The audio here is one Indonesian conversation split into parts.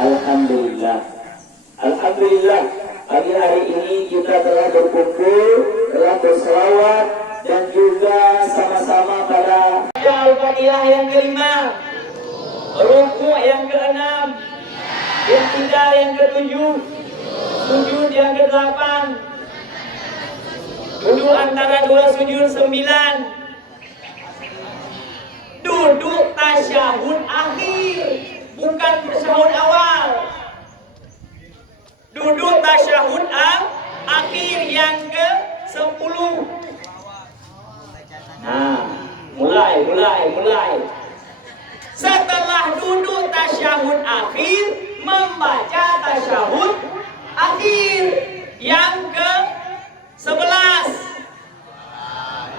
Alhamdulillah. Alhamdulillah. Pagi hari ini kita telah berkumpul, telah berselawat dan juga sama-sama pada Al-Fatihah yang kelima, rukuk yang keenam, i'tidal yang ketujuh, sujud yang kedelapan, duduk antara dua sujud 9, duduk tasyahud akhir, bukan tasyahud awal. Duduk tasyahud akhir yang ke-10. Nah, mulai. Setelah duduk tasyahud akhir, membaca tasyahud akhir yang ke-11.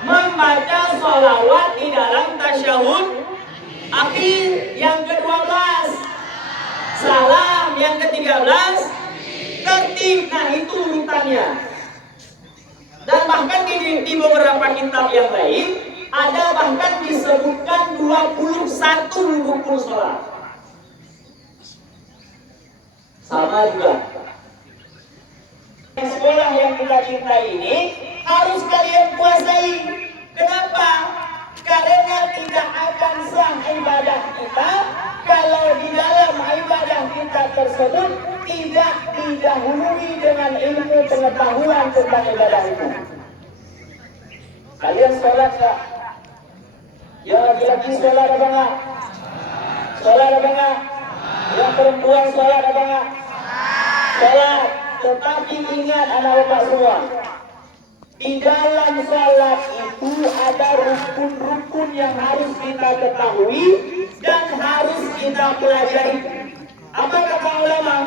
Membaca sholawat di dalam tasyahud akhir yang ke-12. Salam yang ke-13. Tertib, nah itu urutannya. Dan bahkan di beberapa kitab yang lain ada bahkan disebutkan 21 rukun sholat. Sama juga. Sekolah yang kita cintai ini harus kalian kuasai. Kenapa? Karena tidak akan sah ibadah kita kalau di dalam ibadah kita tersebut tidak didahului dengan ilmu pengetahuan tentang ibadah itu. Kalian sholat gak? Yang laki-laki sholat apa enggak? Sholat apa enggak? Yang perempuan sholat apa enggak? Sholat. Tetapi ingat anak bapak semua, di dalam sholat itu ada rukun-rukun yang harus kita ketahui dan harus kita pelajari. Apa kata ulama?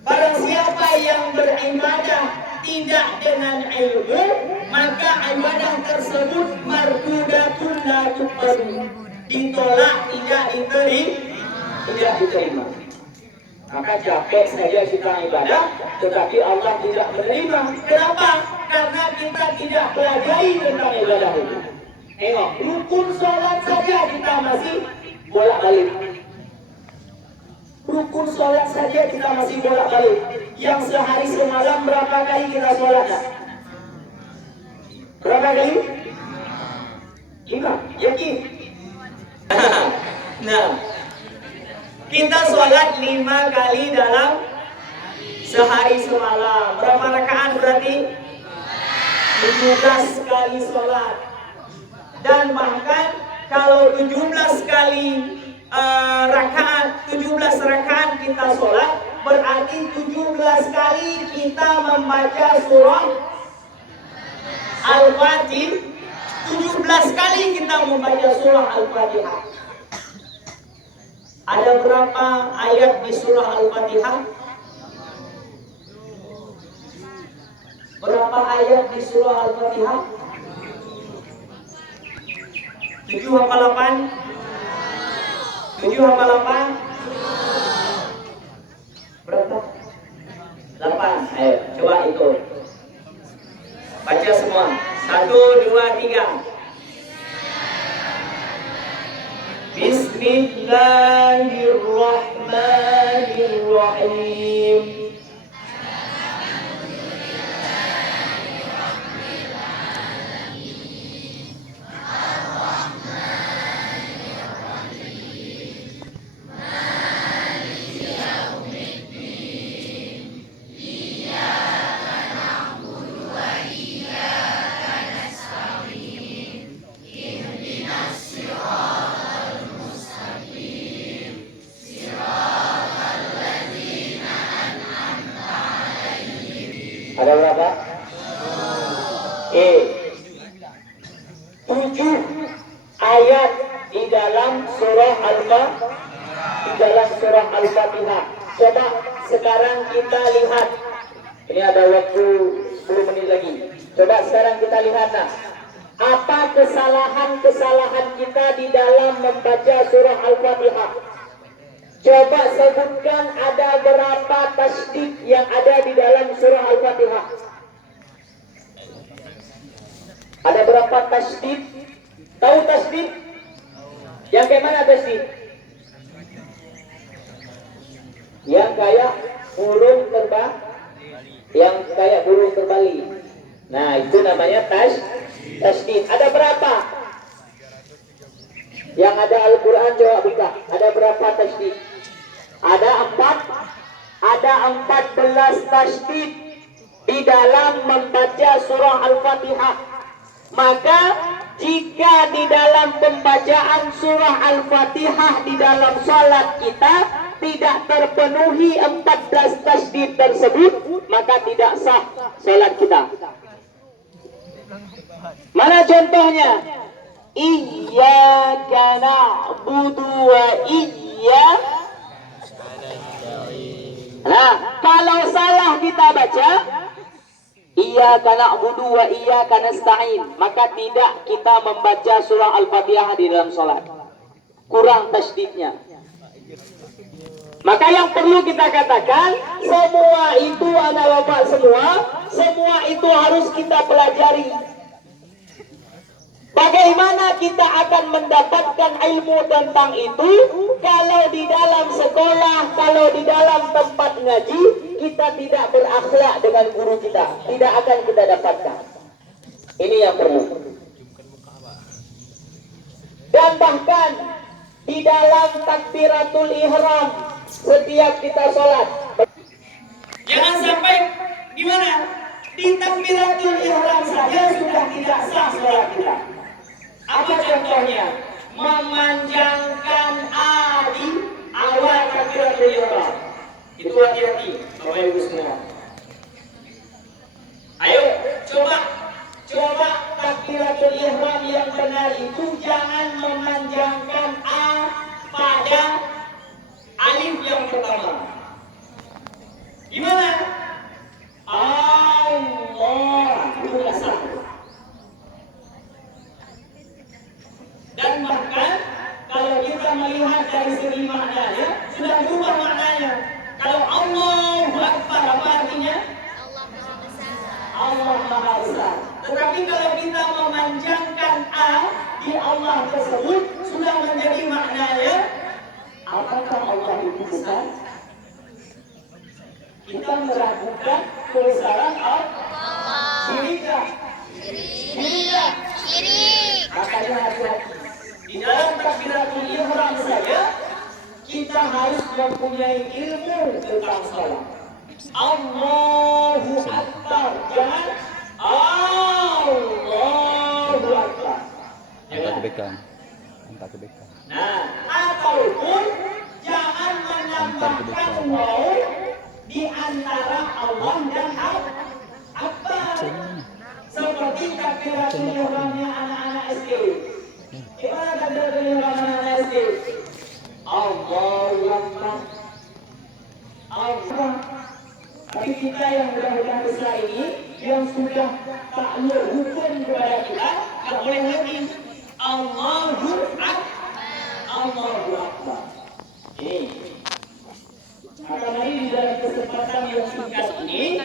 Barang siapa yang beribadah tidak dengan ilmu, maka ibadah tersebut mardudatun la tuqbalu, ditolak, tidak diterima. Maka capek saja kita ibadah, tetapi Allah tidak menerima. Kenapa? Karena kita tidak pelajari tentang ibadah itu. Tengok, rukun sholat saja kita masih bolak-balik. Rukun sholat saja kita masih bolak-balik. Yang sehari semalam berapa kali kita sholat? Berapa kali? 5. Yakin? Nah, kita sholat 5 kali dalam sehari semalam. Berapa rakaat berarti? 17 kali sholat. Dan bahkan kalau 17 kali rakaat, 17 rakaat kita sholat, berarti 17 kali kita membaca surah Al-Fatihah. 17 kali kita membaca surah Al-Fatihah. Ada berapa ayat di surah Al-Fatihah? Berapa ayat di surah Al-Fatihah? 7 apa 8? 7 apa 8? Berapa? 8. Ayo, coba ikut. Baca semua. 1, 2, 3. Bismillahirrahmanirrahim. Ada berapa? 7 ayat di dalam surah Al-Fatihah. Coba sekarang kita lihat. Ini ada waktu 10 menit lagi. Coba sekarang kita lihat apa kesalahan-kesalahan kita di dalam membaca surah Al-Fatihah. Coba sebutkan ada berapa tasydid yang ada di dalam surah Al-Fatihah. Ada berapa tasydid? Tahu tasydid? Yang kayak mana tasdid? Yang kayak burung terbang, yang kayak burung terbalik. Nah, itu namanya tasdid. Ada berapa? Yang ada Al-Quran coba buka. Ada berapa tasdid? Ada 14 tasdid di dalam membaca surah Al-Fatihah. Maka jika di dalam pembacaan surah Al-Fatihah di dalam salat kita tidak terpenuhi 14 tasdid tersebut, maka tidak sah salat kita. Mana contohnya? Iyyaka na'budu wa iyyaka. Nah, kalau salah kita baca Iyyaka na'budu wa iyyaka nasta'in, maka tidak kita membaca surah Al-Fatihah di dalam salat. Kurang tasdidnya. Maka yang perlu kita katakan, semua itu anak bapak semua itu harus kita pelajari. Bagaimana kita akan mendapatkan ilmu tentang itu kalau di dalam sekolah, kalau di dalam tempat ngaji kita tidak berakhlak dengan guru kita, tidak akan kita dapatkan. Ini yang perlu. Dan bahkan di dalam takbiratul ihram setiap kita sholat, jangan sampai gimana? Di takbiratul ihram saja sudah tidak sah sholat kita. Apa contohnya? Memanjangkan di awal takbiratul ihram. Itu hati-hati, Bapak Ibu semua. Ayo, coba takbiratul ihram yang benar itu jangan memanjangkan a pada alif yang pertama. Gimana? Allah, itu nggak sah. Dan bahkan kalau kita melihat dari segi maknanya sudah berubah maknanya. Kalau Allahu Akbar apa artinya? Allah Maha Besar. Tetapi kalau kita memanjangkan a di Allah tersebut sudah menjadi maknanya apakah Allah itu besar? Kita meragukan kebesaran Allah. Syirik. Makanya hati-hati. Di dalam takbiratul ihram saja kita harus mempunyai ilmu tentang salat. Allahu Akbar. Jangan Allahu Akbar. Angkat ke belakang. Nah, ataupun jangan menambahkan waw di antara Allah dan Akbar. Seperti takbiratul ihramnya anak-anak SD. Gimana takbiratul ihram anak-anak SD? Allahu Akbar. Allah. Tapi kita yang mudah-mudahan besar ini, yang sudah takluk hukum kepada kita, tak boleh lagi Allahu Akbar. Ini. Maka mari di dalam kesempatan yang singkat ini,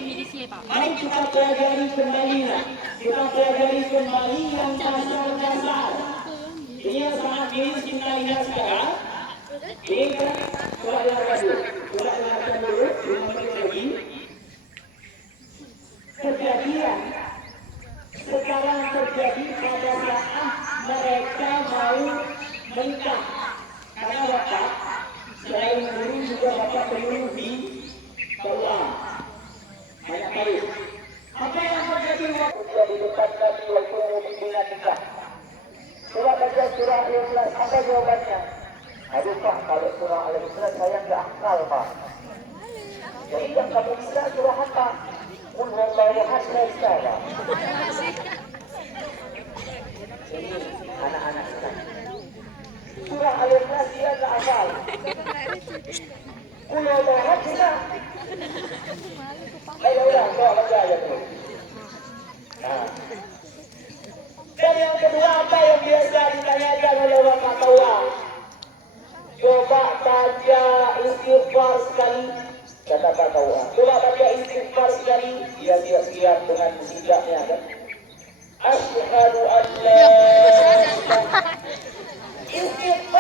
mari kita pelajari kembali yang dasar-dasar. Ini yang sangat miris kita lihat sekarang. Ini kan coba dengarkan dulu, 5 menit lagi. Kejadian sekarang terjadi pada saat mereka mau menikah. Karena bapak selain guru juga bapak penyuluh di Kaulah. Banyak kali. Apa yang terjadi waktu di depan Nabi waktu membina nikah? Coba baca surah Al-Ikhlas, apa jawabannya? Aduh Pak, kalau surah Al-Ikhlas saya nggak hafal Pak. Jadi yang kamu bisa surah apa? Qul huwallahu ahad saya. Ini anak-anak kita. Surah Al-Ikhlas dia nggak hafal. Qul huwallahu ahad bisa. Ayo udah, baca aja dulu. Nah. Dan yang kedua apa yang biasa ditanyakan oleh Bapak Tawa? Coba baca istighfar sekali, kata Pak Tawa. Coba baca istighfar sekali, dia siap-siap dengan sikapnya kan. Asyhadu an la ilaha illallah. Istighfar